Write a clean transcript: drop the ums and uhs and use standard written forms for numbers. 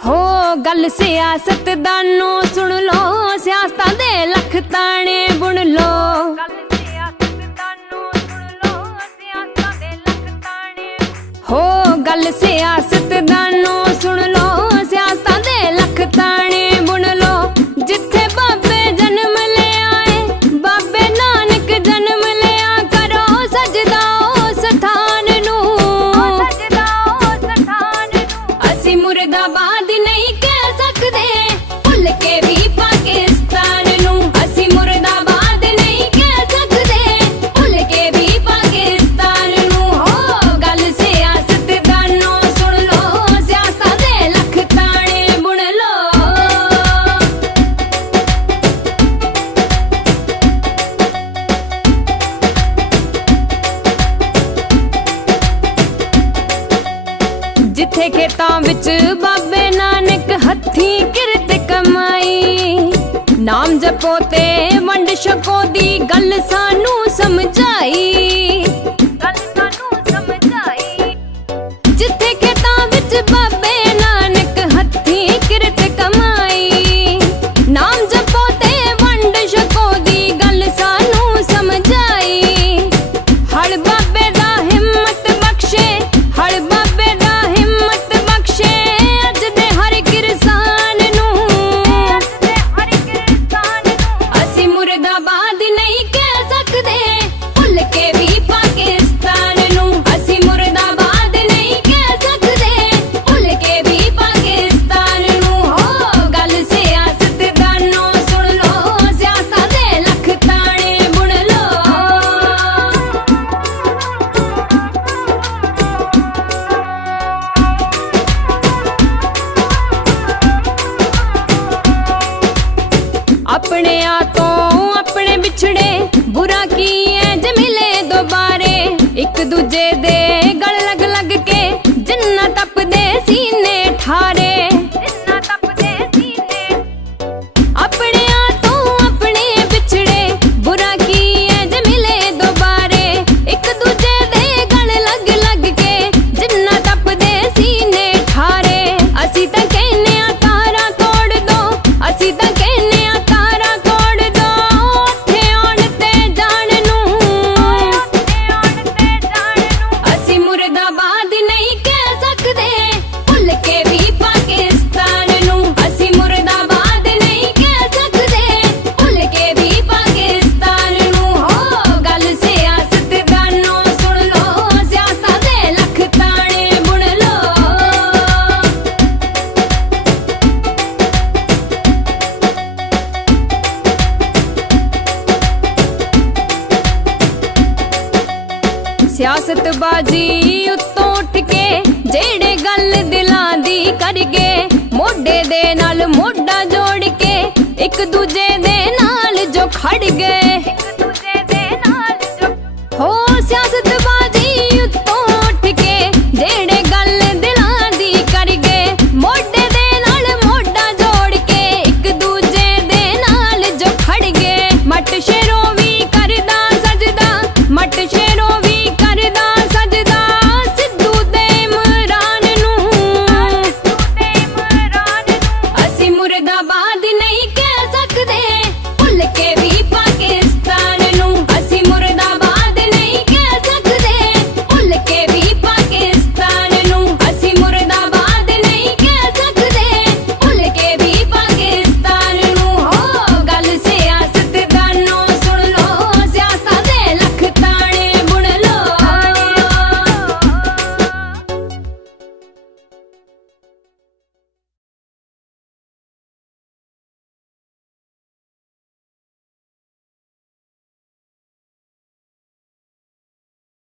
हो गल सियासतदानों सुन लो, सियासतां दे लख ताने बुन लो। हो गल सियासतदानों सुन लो, सियासतां दे लख ताने बुन लो। जिथे बाबे जन्म ले आए, बाबे नानक जन्म लिया, करो सजदा उस स्थान नू। असी मुर्दाबाद नहीं कह सकदे, भुल के भी पाकिस्तान नू। असी मुर्दाबाद नहीं कह सकदे, भुल के भी पाकिस्तान नू। हो गल सियासतदानों सुन लो, सियासतां दे लख ताने बुन लो। जिथे खेतां विच बाबे नानक हत्थीं किरत कमाई, नाम जपो ते वंड छको दी गल सानू समझाई। जिथे खेतां विच बाबे नानक हत्थीं किरत कमाई, नाम जपो ते वंड छको दी गल सानू समझाई। हल बाबे दा हिम्मत बख्शे, हल बाबे दा हिम्मत बख्शे, अज दे हर किरसान नू। असी मुर्दाबाद नहीं कह सकदे, भुल के भी पाकिस्तान नू। असी मुर्दाबाद नहीं कह सकदे, भुल के भी पाकिस्तान नू। हो गल सियासतदानों सुन लो, सियासतां दे लख ताने बुन लो। अपने तो अपने बिछड़े, बुरा की है जे मिले दोबारे। एक दूजे दे गल लग लग के, जिन्ना तपदे सीने ठारे। अपने तो अपने बिछड़े, बुरा की है जे मिले दोबारे। एक दूजे दे गल लग लग के, जिन्ना तपदे सीने ठारे। असी तां कहने आ तारा तोड़ दो, असी तां कहने आ तारा तोड़ दो, उत्थे आउण ते जाण नू। असी मुर्दाबाद नहीं कह सकदे, भुल के भी पाकिस्तान नू। असी मुर्दाबाद नहीं कह सकदे, भुल के भी पाकिस्तान नू। हो गल सियासतदानों सुन लो, सियासतां दे लख ताने बुन लो। सियासतबाजी उत्तों उठ के, जेड़े गल दिलां दी कर गए, मोढे दे नाल मोढा जोड़ के, एक दूजे दे नाल जो खड़ गए।